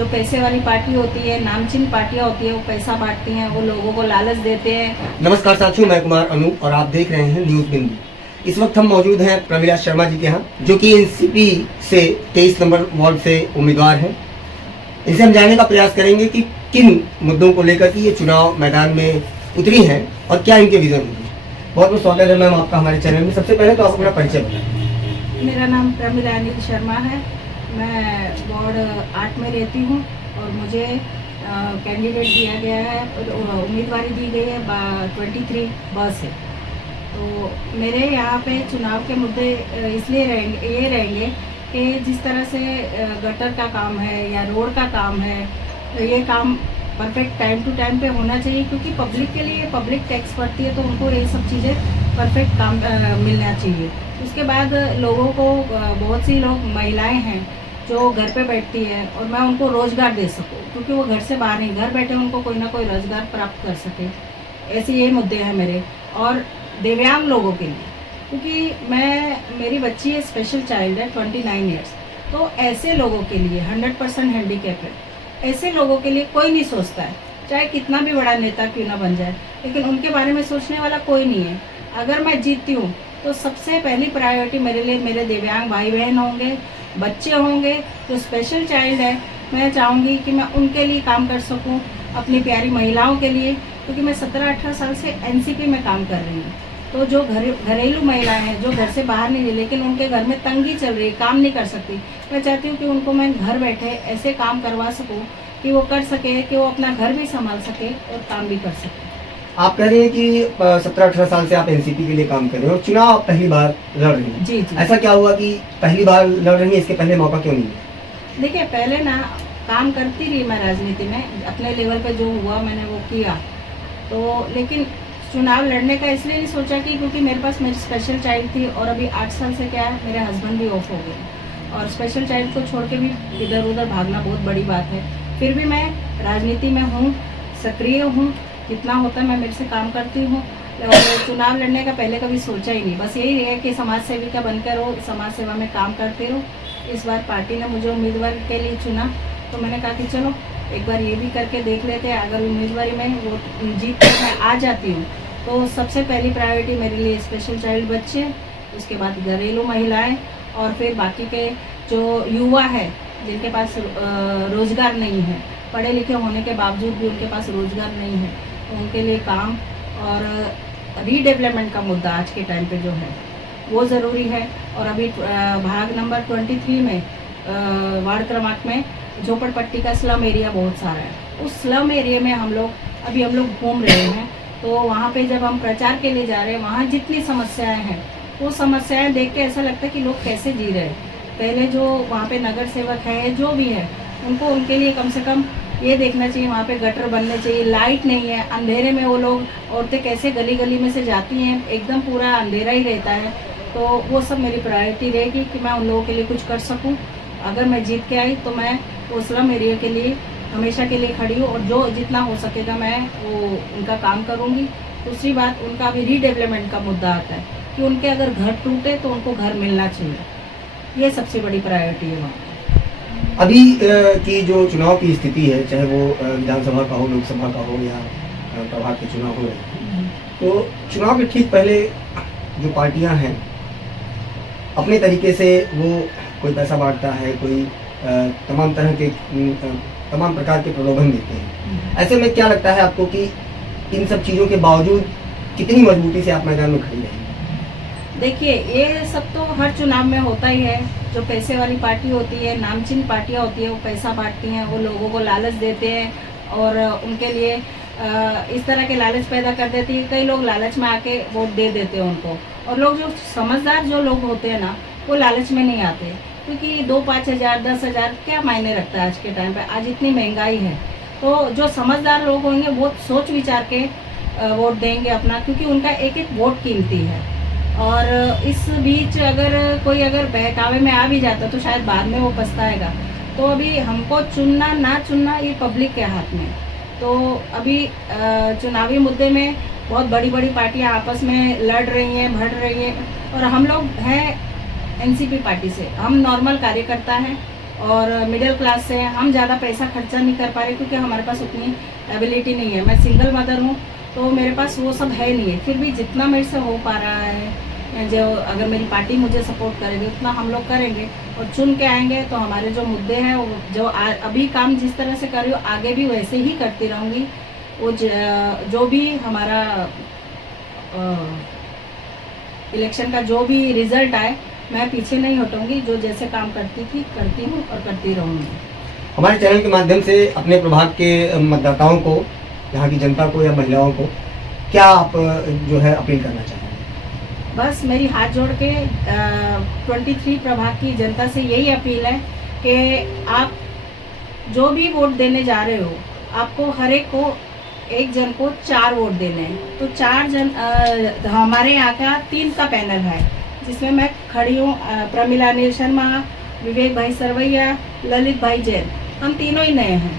जो पैसे वाली पार्टी होती है, नामचीन पार्टियां होती है, वो पैसा बांटती हैं, वो लोगों को लालच देते हैं। नमस्कार साथियों, मैं कुमार अनूप और आप देख रहे हैं न्यूज बिंदु। इस वक्त हम मौजूद हैं प्रमिला शर्मा जी के यहाँ, जो कि एनसीपी से 23 नंबर वार्ड से उम्मीदवार हैं। इनसे हम जानने का प्रयास करेंगे कि किन मुद्दों को लेकर के ये चुनाव मैदान में उतरी हैं और क्या इनके विजन होंगे। बहुत बहुत स्वागत है मैम आपका हमारे चैनल में। सबसे पहले तो आप अपना परिचय बताएं। मेरा नाम प्रमिला शर्मा है, मैं वार्ड 8 में रहती हूँ और मुझे कैंडिडेट दिया गया है, उम्मीदवारी दी गई है 23 बस है। तो मेरे यहाँ पे चुनाव के मुद्दे इसलिए रहेंगे कि जिस तरह से गटर का काम है या रोड का काम है, तो ये काम परफेक्ट टाइम टू टाइम पे होना चाहिए, क्योंकि पब्लिक के लिए पब्लिक टैक्स पड़ती है, तो उनको ये सब चीज़ें परफेक्ट काम मिलना चाहिए। उसके बाद लोगों को, बहुत सी लोग महिलाएं हैं जो घर पे बैठती है और मैं उनको रोज़गार दे सकूं, क्योंकि वो घर से बाहर नहीं, घर बैठे उनको कोई ना कोई रोज़गार प्राप्त कर सके। ऐसे ये मुद्दे हैं मेरे। और दिव्यांग लोगों के लिए, क्योंकि मेरी बच्ची है, स्पेशल चाइल्ड है, 29 ईयर्स, तो ऐसे लोगों के लिए 100% हैंडीकैप है, ऐसे लोगों के लिए कोई नहीं सोचता है, चाहे कितना भी बड़ा नेता क्यों ना बन जाए, लेकिन उनके बारे में सोचने वाला कोई नहीं है। अगर मैं जीतती हूँ तो सबसे पहली प्रायोरिटी मेरे लिए मेरे दिव्यांग भाई बहन होंगे, बच्चे होंगे, जो स्पेशल चाइल्ड है, मैं चाहूँगी कि मैं उनके लिए काम कर सकूँ, अपनी प्यारी महिलाओं के लिए, क्योंकि मैं 17-18 साल से एनसीपी में काम कर रही हूँ। तो जो घरेलू महिलाएं हैं जो घर से बाहर नहीं, लेकिन उनके घर में तंगी चल रही है, काम नहीं कर सकती, मैं चाहती हूँ कि उनको मैं घर बैठे ऐसे काम करवा सकूँ कि वो कर सके, कि वो अपना घर भी संभाल सके और काम भी कर सके। आप कह रहे हैं कि 17-18 साल से आप एनसीपी के लिए काम कर रहे हो, चुनाव आप पहली बार लड़ रही हैं। जी। ऐसा क्या हुआ कि पहली बार लड़ रही हैं, इसके पहले मौका क्यों नहीं है? देखिए, पहले ना काम करती रही मैं राजनीति में, अपने लेवल पे जो हुआ मैंने वो किया, तो लेकिन चुनाव लड़ने का इसलिए नहीं सोचा कि क्योंकि मेरे पास मेरी स्पेशल चाइल्ड थी, और अभी 8 साल से क्या है, मेरे हस्बैंड भी ऑफ हो गए, और स्पेशल चाइल्ड को छोड़ के भी इधर उधर भागना बहुत बड़ी बात है। फिर भी मैं राजनीति में हूँ, सक्रिय हूँ, जितना होता है मैं मेरे से काम करती हूँ, और चुनाव लड़ने का पहले कभी सोचा ही नहीं। बस यही है कि समाज सेविका बनकर रहो, समाज सेवा में काम करते रहो। इस बार पार्टी ने मुझे उम्मीदवार के लिए चुना, तो मैंने कहा कि चलो एक बार ये भी करके देख लेते हैं। अगर उम्मीदवारी में वो जीत कर मैं आ जाती हूँ तो सबसे पहली प्रायोरिटी मेरे लिए स्पेशल चाइल्ड बच्चे, उसके बाद घरेलू महिलाएं, और फिर बाकी के जो युवा है जिनके पास रोज़गार नहीं है, पढ़े लिखे होने के बावजूद भी उनके पास रोज़गार नहीं है, तो उनके लिए काम और रीडेवलपमेंट का मुद्दा आज के टाइम पे जो है वो ज़रूरी है। और अभी भाग नंबर 23 में वार्ड क्रमांक में झोपड़पट्टी का स्लम एरिया बहुत सारा है। उस स्लम एरिया में हम लोग घूम रहे हैं, तो वहाँ पे जब हम प्रचार के लिए जा रहे हैं, वहाँ जितनी समस्याएं हैं, वो समस्याएं देख के ऐसा लगता है कि लोग कैसे जी रहे हैं। पहले जो वहाँ पे नगर सेवक है, जो भी है, उनको उनके लिए कम से कम ये देखना चाहिए, वहाँ पे गटर बनने चाहिए, लाइट नहीं है, अंधेरे में वो लोग, औरतें कैसे गली गली में से जाती हैं, एकदम पूरा अंधेरा ही रहता है। तो वो सब मेरी प्रायोरिटी रहेगी कि मैं उन लोगों के लिए कुछ कर सकूँ। अगर मैं जीत के आई तो मैं वो स्लम एरिया के लिए हमेशा के लिए खड़ी हूँ, और जो जितना हो सकेगा मैं वो उनका काम करूँगी। दूसरी बात, उनका अभी रीडेवलपमेंट का मुद्दा आता है कि उनके अगर घर टूटे तो उनको घर मिलना चाहिए, ये सबसे बड़ी प्रायोरिटी है वहाँ। अभी की जो चुनाव की स्थिति है, चाहे वो विधानसभा का हो, लोकसभा का हो, या प्रभाग के चुनाव हो रहे हैं, तो चुनाव के ठीक पहले जो पार्टियां हैं अपने तरीके से वो कोई पैसा बांटता है, कोई तमाम प्रकार के प्रलोभन देते हैं। ऐसे में क्या लगता है आपको कि इन सब चीज़ों के बावजूद कितनी मजबूती से आप मैदान में खड़ी रहेंगे? देखिए, ये सब तो हर चुनाव में होता ही है। जो पैसे वाली पार्टी होती है, नामचीन पार्टियां होती है, वो पैसा बांटती हैं, वो लोगों को लालच देते हैं, और उनके लिए इस तरह के लालच पैदा कर देती है। कई लोग लालच में आके वोट दे देते हैं उनको, और लोग जो समझदार जो लोग होते हैं ना, वो लालच में नहीं आते, क्योंकि 2-5 हज़ार 10 हज़ार क्या मायने रखता है आज के टाइम पे। आज इतनी महंगाई है, तो जो समझदार लोग होंगे वो सोच विचार के वोट देंगे अपना, क्योंकि उनका एक एक वोट कीमती है। और इस बीच अगर कोई बहकावे में आ भी जाता तो शायद बाद में वो पछताएगा। तो अभी हमको चुनना ना चुनना ये पब्लिक के हाथ में। तो अभी चुनावी मुद्दे में बहुत बड़ी बड़ी पार्टियां आपस में लड़ रही हैं, भड़ रही हैं, और हम लोग हैं एनसीपी पार्टी से, हम नॉर्मल कार्यकर्ता हैं, और मिडिल क्लास से हैं। हम ज़्यादा पैसा खर्चा नहीं कर पा रहे क्योंकि हमारे पास उतनी एबिलिटी नहीं है। मैं सिंगल मदर हूँ तो मेरे पास वो सब है नहीं है। फिर भी जितना मेरे से हो पा रहा है, जो अगर मेरी पार्टी मुझे सपोर्ट करेगी उतना हम लोग करेंगे और चुन के आएंगे तो हमारे जो मुद्दे हैं जो अभी काम जिस तरह से कर रही हूँ आगे भी वैसे ही करती रहूँगी। वो जो भी हमारा इलेक्शन का जो भी रिजल्ट आए मैं पीछे नहीं हटूंगी। जो जैसे काम करती थी करती हूँ और करती रहूँगी। हमारे चैनल के माध्यम से अपने प्रभाग के मतदाताओं को, यहाँ की जनता को या महिलाओं को क्या आप जो है अपील करना चाहेंगे? बस मेरी हाथ जोड़ के 23 प्रभाग की जनता से यही अपील है कि आप जो भी वोट देने जा रहे हो आपको हर एक जन को 4 वोट देने हैं। तो 4 जन हमारे यहाँ का 3 का पैनल है जिसमें मैं खड़ी हूँ। प्रमिला नील शर्मा, विवेक भाई सरवैया, ललित भाई जैन, हम तीनों ही नए हैं।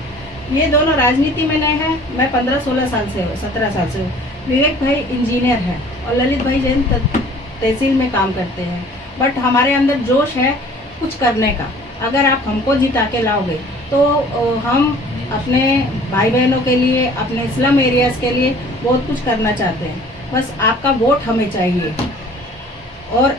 ये दोनों राजनीति में नए हैं। मैं 15-16 साल से हूँ, 17 साल से हूँ। विवेक भाई इंजीनियर है और ललित भाई जैन तहसील में काम करते हैं। बट हमारे अंदर जोश है कुछ करने का। अगर आप हमको जिता के लाओगे तो हम अपने भाई बहनों के लिए, अपने स्लम एरियाज़ के लिए बहुत कुछ करना चाहते हैं। बस आपका वोट हमें चाहिए और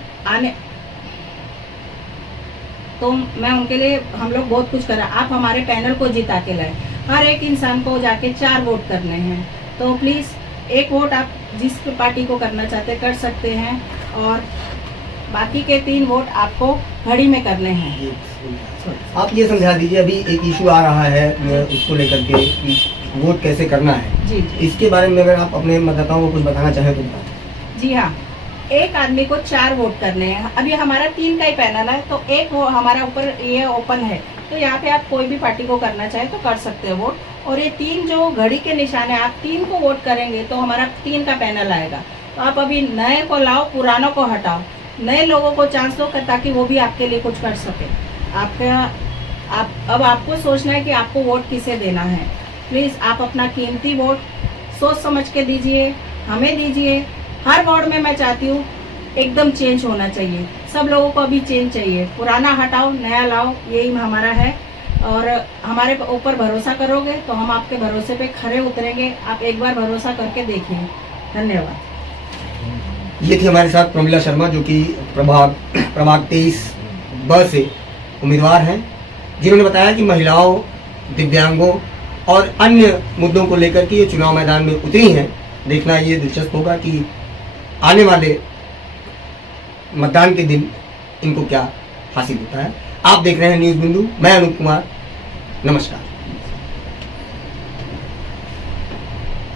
तो मैं उनके लिए हम लोग बहुत कुछ कर रहे हैं। आप हमारे पैनल को जिता के लाए। हर एक इंसान को जाके 4 वोट करने हैं। तो प्लीज़ एक वोट आप जिस पार्टी को करना चाहते कर सकते हैं और बाकी के 3 वोट आपको घड़ी में करने हैं। आप ये समझा दीजिए, अभी एक इशू आ रहा है उसको लेकर के कि वोट कैसे करना है। जी। इसके बारे में अगर आप अपने मतदाताओं को कुछ बताना चाहें तो बताएं। जी हाँ, एक आदमी को 4 वोट करने हैं। अभी हमारा 3 का ही पैनल है तो एक वो हमारा ऊपर ये ओपन है तो यहाँ पे आप कोई भी पार्टी को करना चाहे तो कर सकते हो वोट। और ये 3 जो घड़ी के निशान है, आप 3 को वोट करेंगे तो हमारा 3 का पैनल आएगा। तो आप अभी नए को लाओ, पुरानों को हटाओ, नए लोगों को चांस दो ताकि वो भी आपके लिए कुछ कर सके। अब आपको सोचना है कि आपको वोट किसे देना है। प्लीज़ आप अपना कीमती वोट सोच समझ के दीजिए, हमें दीजिए। हर वार्ड में मैं चाहती हूँ एकदम चेंज होना चाहिए। सब लोगों को अभी चेंज चाहिए। पुराना हटाओ, नया लाओ, यही हमारा है। और हमारे ऊपर भरोसा करोगे तो हम आपके भरोसे पे खरे उतरेंगे। आप एक बार भरोसा करके देखिए। धन्यवाद। ये थी हमारे साथ प्रमिला शर्मा जो कि प्रभाग 23 से उम्मीदवार हैं, जिन्होंने बताया कि महिलाओं, दिव्यांगों और अन्य मुद्दों को लेकर के ये चुनाव मैदान में उतरी हैं। देखना ये दिलचस्प होगा कि आने वाले मतदान के दिन इनको क्या हासिल होता है। आप देख रहे हैं न्यूज़ बिंदु, मैं अनूप कुमार। नमस्कार।